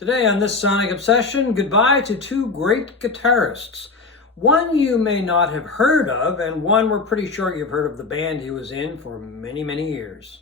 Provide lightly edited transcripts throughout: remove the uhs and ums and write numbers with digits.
Today on this Sonic Obsession, goodbye to two great guitarists. One you may not have heard of, and one we're pretty sure you've heard of the band he was in for many, many years.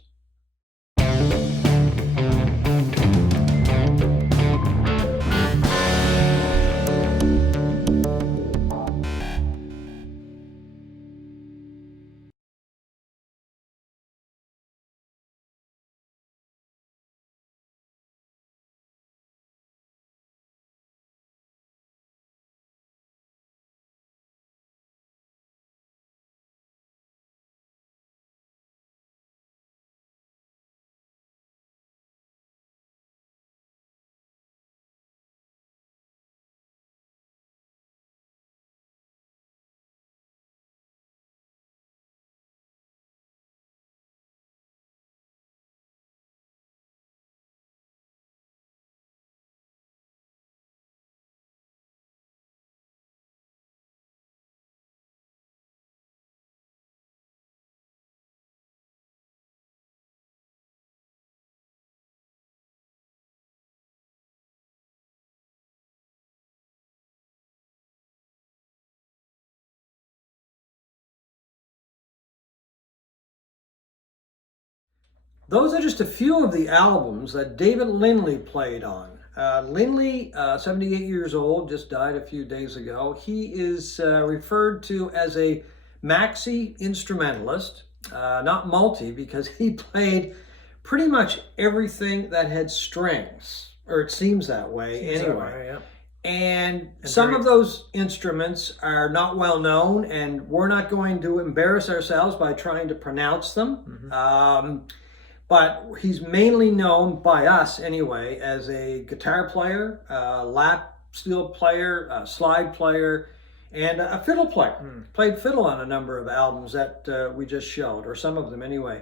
Those are just a few of the albums that David Lindley played on. Lindley, 78 years old, just died a few days ago. He is referred to as a maxi instrumentalist, not multi, because he played pretty much everything that had strings, or it seems that way anyway. Yeah. And some of those instruments are not well known, and we're not going to embarrass ourselves by trying to pronounce them. But he's mainly known by us anyway as a guitar player, lap steel player, slide player, and a fiddle player. Played fiddle on a number of albums that we just showed, or some of them anyway.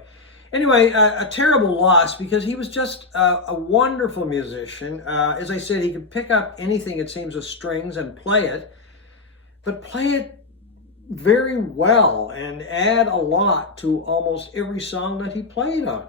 Anyway, a terrible loss because he was just a wonderful musician. As I said, he could pick up anything, it seems, with strings and play it, but play it very well and add a lot to almost every song that he played on.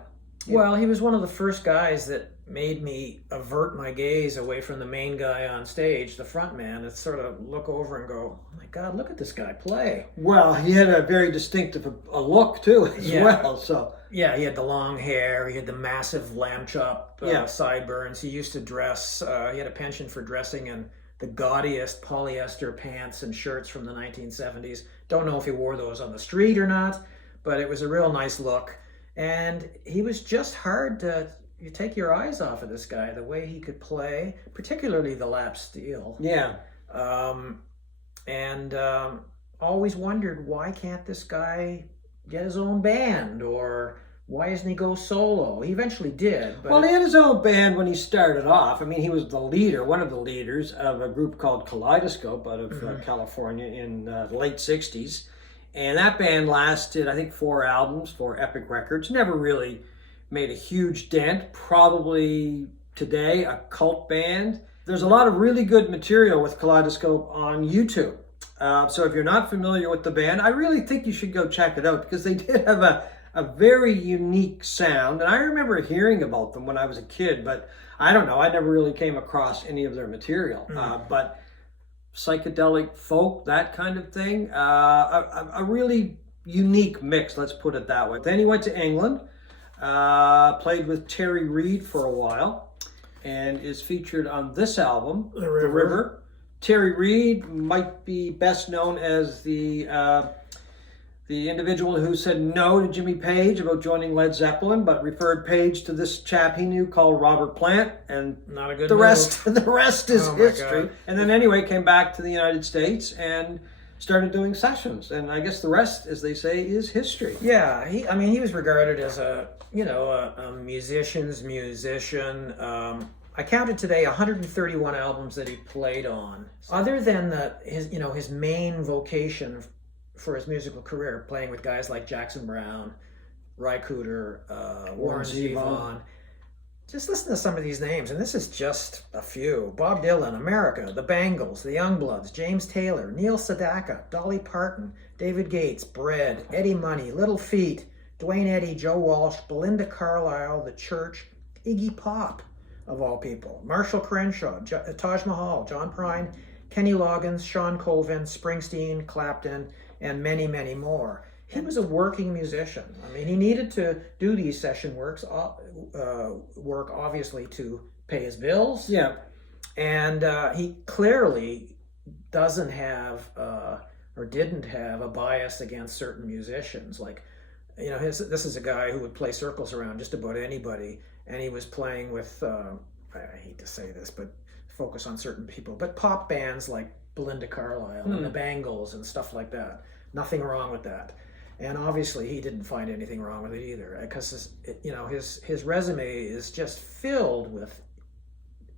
Well, he was one of the first guys that made me avert my gaze away from the main guy on stage, the front man, and sort of look over and go, oh my God, look at this guy play. Well, he had a very distinctive look too, as well. So yeah, he had the long hair, he had the massive lamb chop sideburns. He used to dress, he had a penchant for dressing in the gaudiest polyester pants and shirts from the 1970s. Don't know if he wore those on the street or not, but it was a real nice look. And he was just hard to you take your eyes off of this guy, the way he could play, particularly the lap steel. Yeah. Always wondered, why can't this guy get his own band? Or why doesn't he go solo? He eventually did. But well, he had his own band when he started off. I mean, he was the leader, one of the leaders of a group called Kaleidoscope out of California in the late 60s. And that band lasted, I think, 4 albums for Epic Records. Never really made a huge dent. Probably today a cult band. There's a lot of really good material with Kaleidoscope on YouTube. So if you're not familiar with the band, I really think you should go check it out because they did have a very unique sound. And I remember hearing about them when I was a kid, but I don't know. I never really came across any of their material. But psychedelic folk, that kind of thing. A really unique mix, let's put it that way. Then he went to England, played with Terry Reid for a while, and is featured on this album, The River. Terry Reid might be best known as the individual who said no to Jimmy Page about joining Led Zeppelin, but referred Page to this chap he knew called Robert Plant, and not a good the rest is history. God. And then anyway, came back to the United States and started doing sessions, and I guess the rest, as they say, is history. Yeah, he was regarded as a musician's musician. I counted today 131 albums that he played on. Other than his main vocation for his musical career, playing with guys like Jackson Browne, Ry Cooder, Warren Zevon. Just listen to some of these names, and this is just a few. Bob Dylan, America, The Bangles, The Youngbloods, James Taylor, Neil Sedaka, Dolly Parton, David Gates, Bread, Eddie Money, Little Feat, Dwayne Eddy, Joe Walsh, Belinda Carlisle, The Church, Iggy Pop, of all people. Marshall Crenshaw, Taj Mahal, John Prine, Kenny Loggins, Sean Colvin, Springsteen, Clapton, and many, many more. He was a working musician. I mean, he needed to do these session work obviously to pay his bills. Yeah. And he clearly doesn't have or didn't have a bias against certain musicians. Like, you know, this is a guy who would play circles around just about anybody, and he was playing with, I hate to say this, but focus on certain people, but pop bands like Belinda Carlisle and the Bangles and stuff like that. Nothing wrong with that. And obviously he didn't find anything wrong with it either, because his resume is just filled with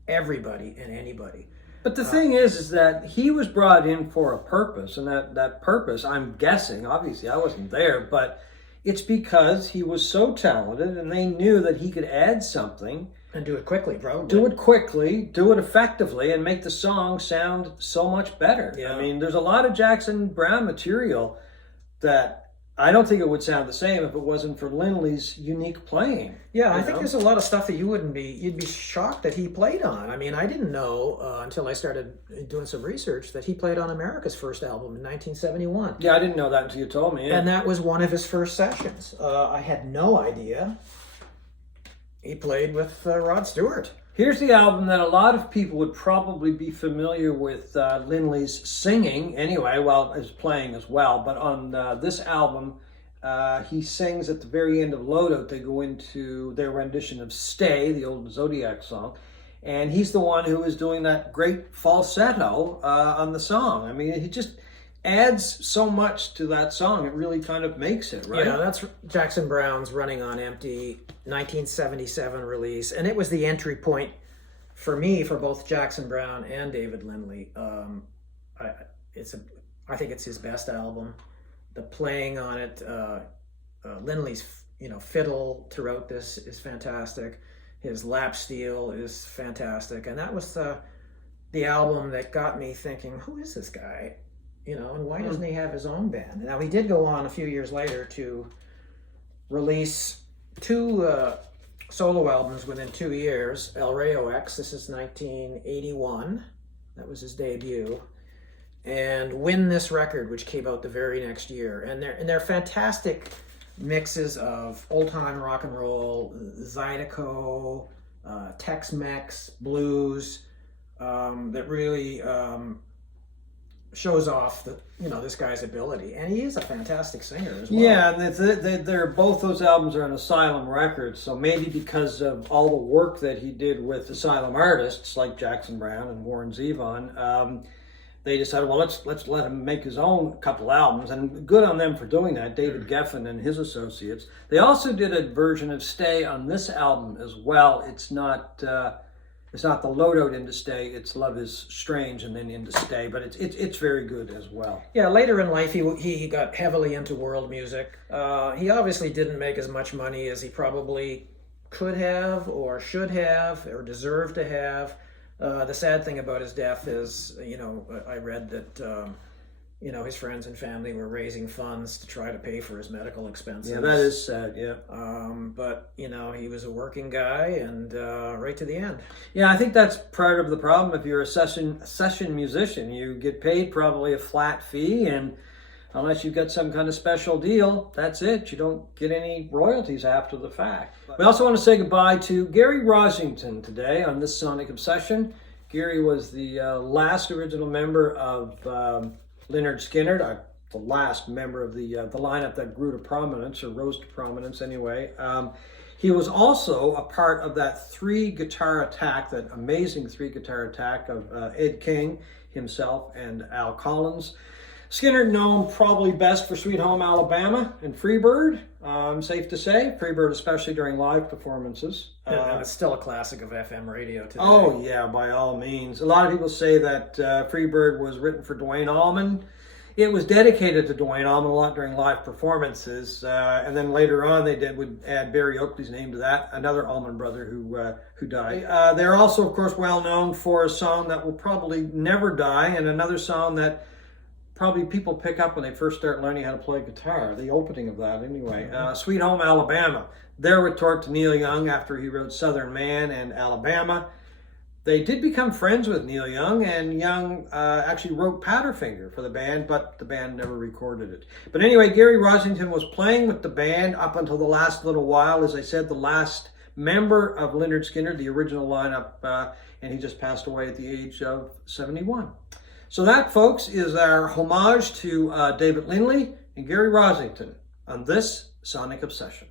everybody and anybody. But the thing is that he was brought in for a purpose, and that purpose, I'm guessing, obviously I wasn't there, but it's because he was so talented and they knew that he could add something. And do it quickly, probably. Do it quickly, do it effectively, and make the song sound so much better. Yeah. I mean, there's a lot of Jackson Browne material that I don't think it would sound the same if it wasn't for Lindley's unique playing. Yeah, I think there's a lot of stuff that you'd be shocked that he played on. I mean, I didn't know until I started doing some research that he played on America's first album in 1971. Yeah, I didn't know that until you told me. Yeah. And that was one of his first sessions. I had no idea he played with Rod Stewart. Here's the album that a lot of people would probably be familiar with Lindley's singing anyway, while his playing as well. But on this album, he sings at the very end of Loadout. They go into their rendition of Stay, the old Zodiac song. And he's the one who is doing that great falsetto on the song. I mean, he just adds so much to that song. It really kind of makes it, right? Yeah, that's Jackson Browne's Running on Empty, 1977 release. And it was the entry point for me for both Jackson Browne and David Lindley. I think it's his best album. The playing on it, Lindley's fiddle throughout this is fantastic. His lap steel is fantastic. And that was the album that got me thinking, who is this guy? And why doesn't he have his own band? Now, he did go on a few years later to release two solo albums within 2 years. El Rayo X, this is 1981. That was his debut. And Win This Record, which came out the very next year. And they're fantastic mixes of old-time rock and roll, Zydeco, Tex-Mex, blues, that really shows off this guy's ability, and he is a fantastic singer as well. Yeah, and they're both those albums are on Asylum Records, so maybe because of all the work that he did with Asylum artists like Jackson Browne and Warren Zevon, they decided, well, let's let him make his own couple albums, and good on them for doing that. David Geffen and his associates. They also did a version of Stay on this album as well. It's not the Loadout into Stay, it's Love Is Strange and then into Stay, but it's very good as well. Yeah, later in life he got heavily into world music. He obviously didn't make as much money as he probably could have or should have or deserved to have. The sad thing about his death is, I read that his friends and family were raising funds to try to pay for his medical expenses. Yeah, that is sad, yeah. But, he was a working guy and right to the end. Yeah, I think that's part of the problem. If you're a session musician, you get paid probably a flat fee, and unless you've got some kind of special deal, that's it. You don't get any royalties after the fact. We also want to say goodbye to Gary Rossington today on this Sonic Obsession. Gary was the last original member of Lynyrd Skynyrd, the last member of the lineup that grew to prominence, or rose to prominence anyway. He was also a part of that three-guitar attack, that amazing three-guitar attack of Ed King himself and Al Collins. Skynyrd known probably best for Sweet Home Alabama and Freebird, safe to say. Freebird, especially during live performances. And it's still a classic of FM radio today. Oh, yeah, by all means. A lot of people say that Freebird was written for Duane Allman. It was dedicated to Duane Allman a lot during live performances. And then later on, would add Barry Oakley's name to that, another Allman brother who died. They're also, of course, well known for a song that will probably never die, and another song that probably people pick up when they first start learning how to play guitar, the opening of that anyway. Sweet Home Alabama. Their retort to Neil Young after he wrote Southern Man and Alabama. They did become friends with Neil Young, and Young actually wrote Powderfinger for the band, but the band never recorded it. But anyway, Gary Rossington was playing with the band up until the last little while. As I said, the last member of Lynyrd Skynyrd, the original lineup, and he just passed away at the age of 71. So that, folks, is our homage to David Lindley and Gary Rossington on this Sonic Obsession.